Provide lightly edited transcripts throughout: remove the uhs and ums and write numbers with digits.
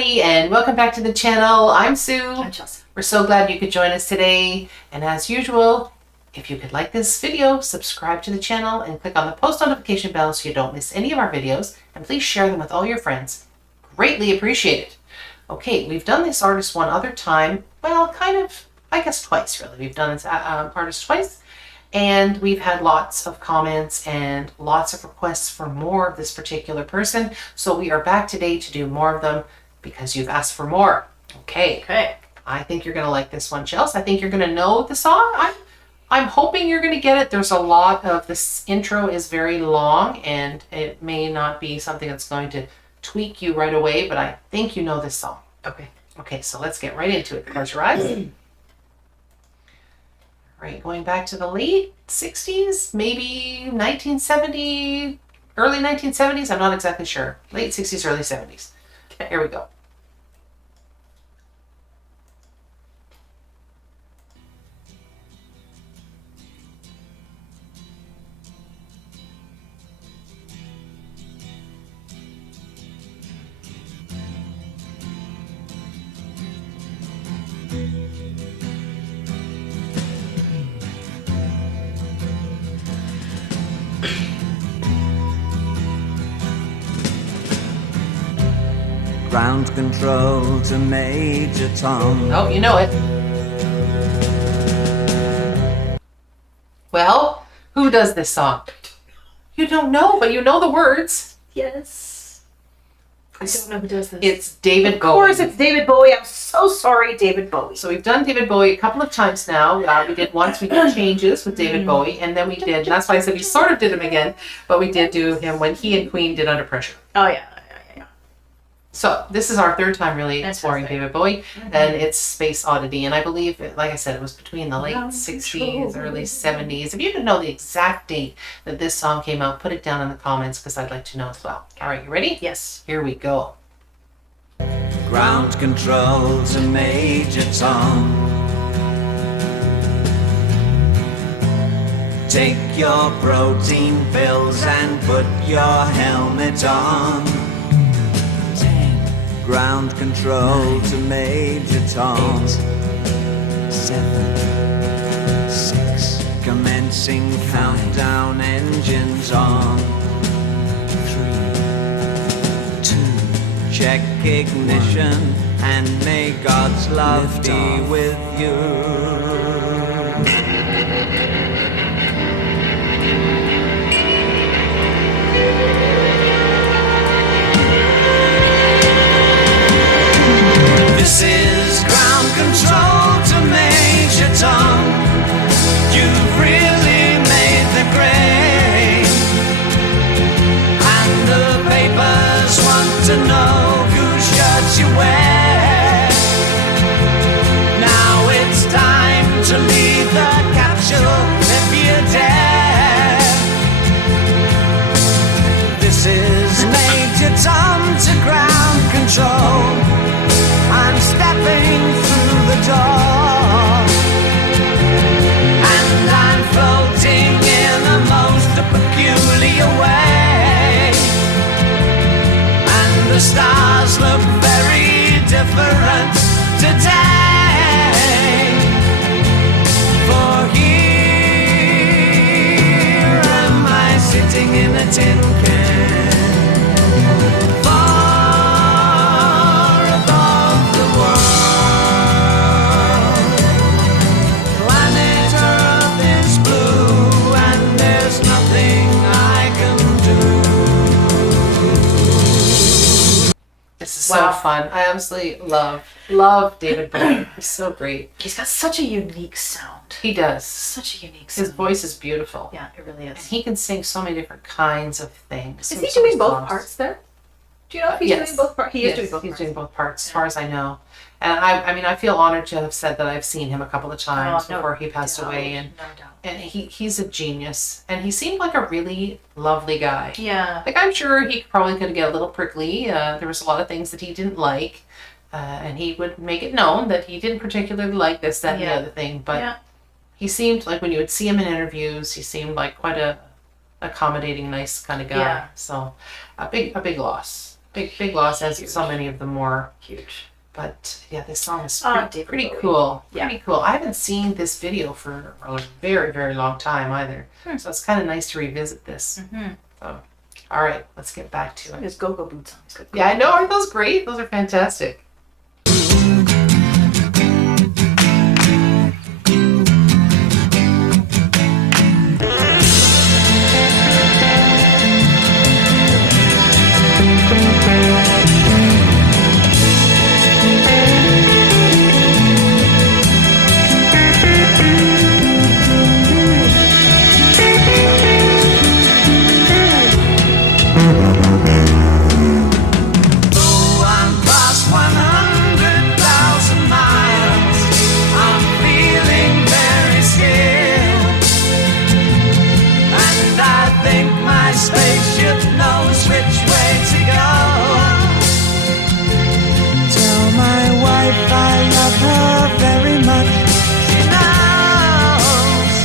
everybody, and welcome back to the channel. I'm Sue. I'm Chelsea. We're so glad you could join us today. And as usual, if you could like this video, subscribe to the channel and click on the post notification bell so you don't miss any of our videos. And please share them with all your friends. Greatly appreciated. Okay, we've done this artist one other time. Well, kind of, I guess twice really. We've done this artist twice. And we've had lots of comments and lots of requests for more of this particular person. So we are back today to do more of them because you've asked for more. Okay. I think you're going to like this one, Chelsea. I think you're going to know the song. I'm hoping you're going to get it. There's a lot of this intro is very long and it may not be something that's going to tweak you right away, but I think you know this song. Okay, so let's get right into it. Close your eyes. Right, going back to the late 60s, maybe 1970, early 1970s. I'm not exactly sure. Late 60s, early 70s. Okay, here we go. Ground control to Major Tom. Oh, you know it. Well, who does this song? You don't know, but you know the words. Yes. I don't know who does this. It's David Bowie. Of course it's David Bowie. I'm so sorry, David Bowie. So we've done David Bowie a couple of times now. We did once, we did Changes with David Bowie, and then we did, and that's why I said we sort of did him again, but we did do him when he and Queen did Under Pressure. Oh, yeah. So this is our third time really exploring David Bowie, and it's Space Oddity. And I believe, like I said, it was between the late 60s, early 70s. If you can know the exact date that this song came out, put it down in the comments because I'd like to know as well. All right, you ready? Yes. Here we go. Ground control to Major Tom. Take your protein pills and put your helmet on. Ground control to Major Tom. 8, 7, 6. Commencing countdown, engines on. 3, 2. Check ignition and may God's love be with you. This is ground control to Major Tom. You've really made the grade, and the papers want to know whose shirts you wear. Now it's time to leave the capsule if you dare. This is Major Tom to ground control. I'm stepping through the door, and I'm floating in a most peculiar way, and the stars look very different today, for here am I sitting in a tin can. So fun. I absolutely love David Bowie. He's so great. He's got such a unique sound. He does. Such a unique sound. His voice is beautiful. Yeah, it really is. And he can sing so many different kinds of things. Is he doing both parts there? Do you know if he's doing both parts? He is doing both parts. He's doing both parts, as far as I know. And I mean, I feel honored to have said that I've seen him a couple of times before he passed away. And he's a genius. And he seemed like a really lovely guy. Yeah. Like, I'm sure he probably could get a little prickly. There was a lot of things that he didn't like. And he would make it known that he didn't particularly like this, that, and the other thing. But he seemed like, when you would see him in interviews, he seemed like quite a accommodating, nice kind of guy. Yeah. So a big loss. big loss, as so many of them were. Huge. But yeah, this song is David pretty Bowie. cool. Yeah. Pretty cool. I haven't seen this video for a very, very long time either. So it's kind of nice to revisit this. So, all right, let's get back to it. His go-go boots on. Yeah, I know. Aren't those great? Those are fantastic. Spaceship knows which way to go. Tell my wife I love her very much. She knows.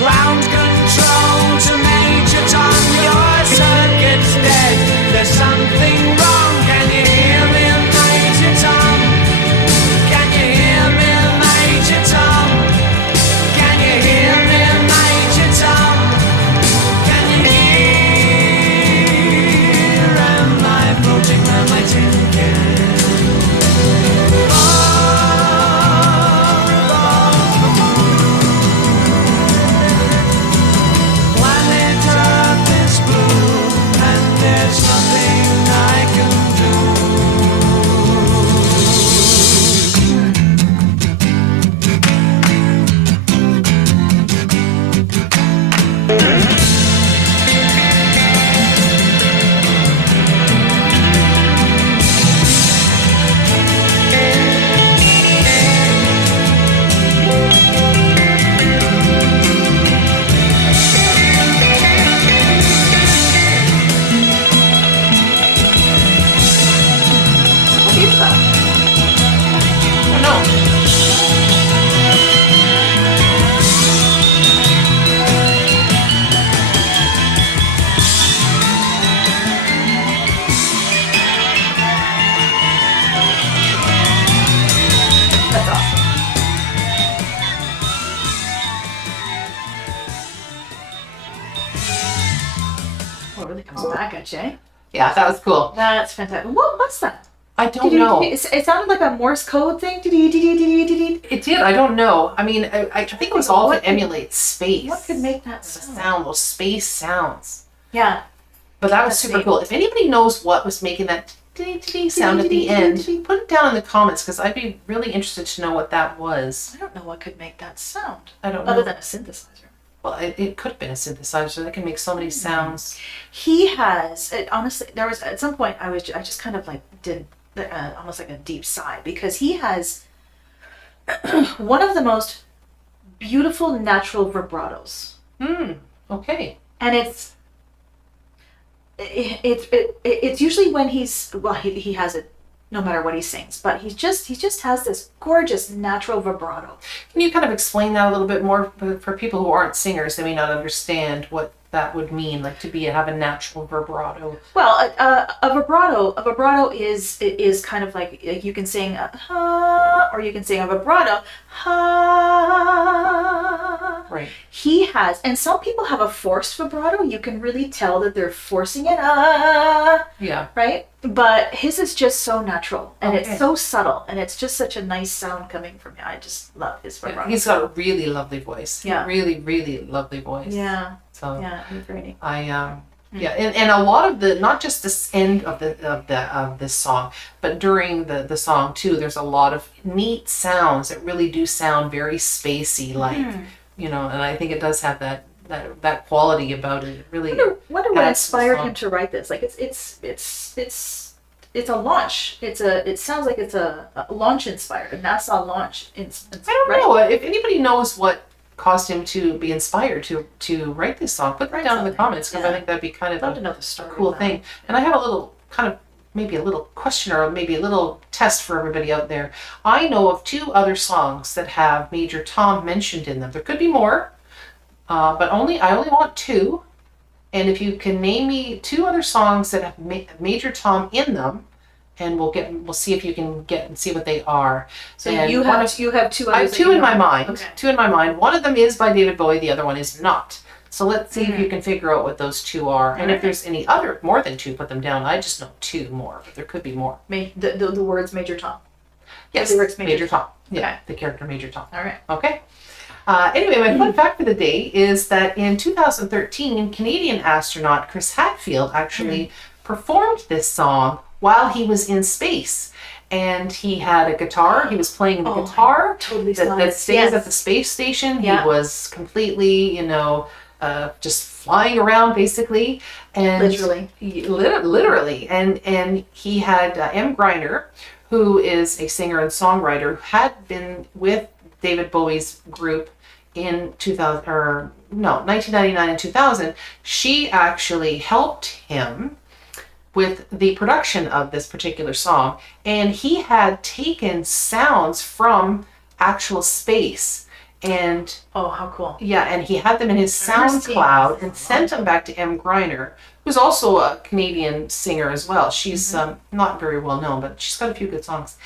Ground control to Major Tom. Your circuit's dead. There's something wrong. Can you hear me, Major Tom? Can you hear me, Major Tom? Can you hear me, Major Tom? Floating around my tin can. Planet Earth is blue, and there's nothing I can Really comes back at you. Eh? Yeah, that was cool. That's fantastic. What was that? I don't know. It sounded like a Morse code thing. It did. I don't know. I mean, I think it was all to emulate space. What could make that sound? Sound, those space sounds. Yeah. But that was super cool. If anybody knows what was making that sound at the end, put it down in the comments, because I'd be really interested to know what that was. I don't know what could make that sound. I don't know. Other than a synthesizer. Well, it could have been a synthesizer that can make so many sounds. He has, honestly, there was, at some point, I just kind of like did almost like a deep sigh, because he has one of the most beautiful natural vibratos. Okay. And it's usually when he has it no matter what he sings, but he just has this gorgeous natural vibrato. Can you kind of explain that a little bit more for people who aren't singers? They may not understand what that would mean, like to have a natural vibrato. Well, a vibrato is kind of like you can sing a ha, or you can sing a vibrato ha. Right. He has, and some people have a forced vibrato. You can really tell that they're forcing it Yeah. Right? But his is just so natural, and it's so subtle, and it's just such a nice sound coming from him. I just love his vibrato. Yeah, he's got a really lovely voice. Yeah. Really, really lovely voice. Yeah. So yeah, he's very neat. yeah, and a lot of the, not just this end of this song, but during the song too, there's a lot of neat sounds that really do sound very spacey, like and I think it does have that quality about it. It really wonder what inspired him to write this. Like it's a launch. It sounds like it's a launch inspired, a NASA launch. I don't know if anybody knows what caused him to be inspired to write this song. Put that down in the comments, because I think that'd be kind of to know the story, cool thing. And I have a little kind of maybe a little question, or maybe a little test for everybody out there. I know of 2 other songs that have Major Tom mentioned in them. There could be more, but I only want 2. And if you can name me 2 other songs that have Major Tom in them, and we'll see if you can get and see what they are. So And you have 2 I others. have that 2 you in my know. mind. Okay. 2 in my mind. One of them is by David Bowie. The other one is not. So let's see Mm-hmm. if you can figure out what those 2 are. And if there's any other more than 2, put them down. I just know 2 more, but there could be more. The words Major Tom. Yes, The lyrics Major Tom. Yeah, Okay. the character Major Tom. All right. Okay. Anyway, my fun fact for the day is that in 2013, Canadian astronaut Chris Hadfield actually performed this song while he was in space. And he had a guitar. He was playing the guitar totally that stays at the space station. Yeah. He was completely, just flying around basically. And literally. And he had M. Griner, who is a singer and songwriter, who had been with David Bowie's group in 1999 and 2000. She actually helped him with the production of this particular song, and he had taken sounds from actual space, and Oh, how cool. yeah, and he had them in his I remember seeing SoundCloud this. and sent them back to M. Griner, who's also a Canadian singer as well. She's not very well known, but she's got a few good songs.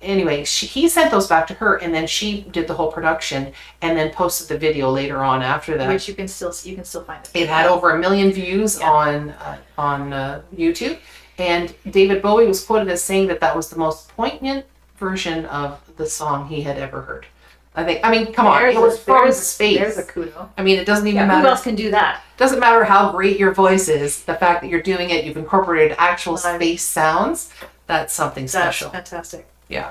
Anyway, he sent those back to her, and then she did the whole production, and then posted the video later on after that. Which you can still find it. It had over 1 million views on YouTube, and David Bowie was quoted as saying that was the most poignant version of the song he had ever heard. Come on, it was from space. There's a kudo. I mean, it doesn't even Yeah, matter. who else can do that? Doesn't matter how great your voice is. The fact that you're doing it, you've incorporated actual space sounds. That's something special. That's fantastic. Yeah.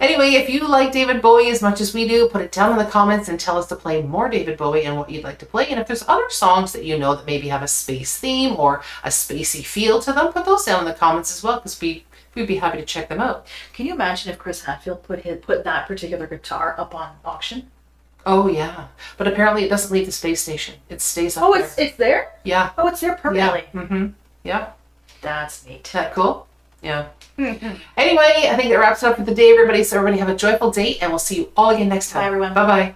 Anyway, if you like David Bowie as much as we do, put it down in the comments and tell us to play more David Bowie and what you'd like to play. And if there's other songs that you know that maybe have a space theme or a spacey feel to them, put those down in the comments as well, because we'd be happy to check them out. Can you imagine if Chris Hadfield put that particular guitar up on auction? Oh, yeah. But apparently it doesn't leave the space station. It stays up there. It's there? Yeah. Oh, it's there permanently. Yeah. Mm-hmm. Yeah. That's neat. Is that cool? Yeah. Anyway, I think that wraps it up for the day, everybody. So everybody have a joyful day, and we'll see you all again next time. Bye, everyone. Bye-bye.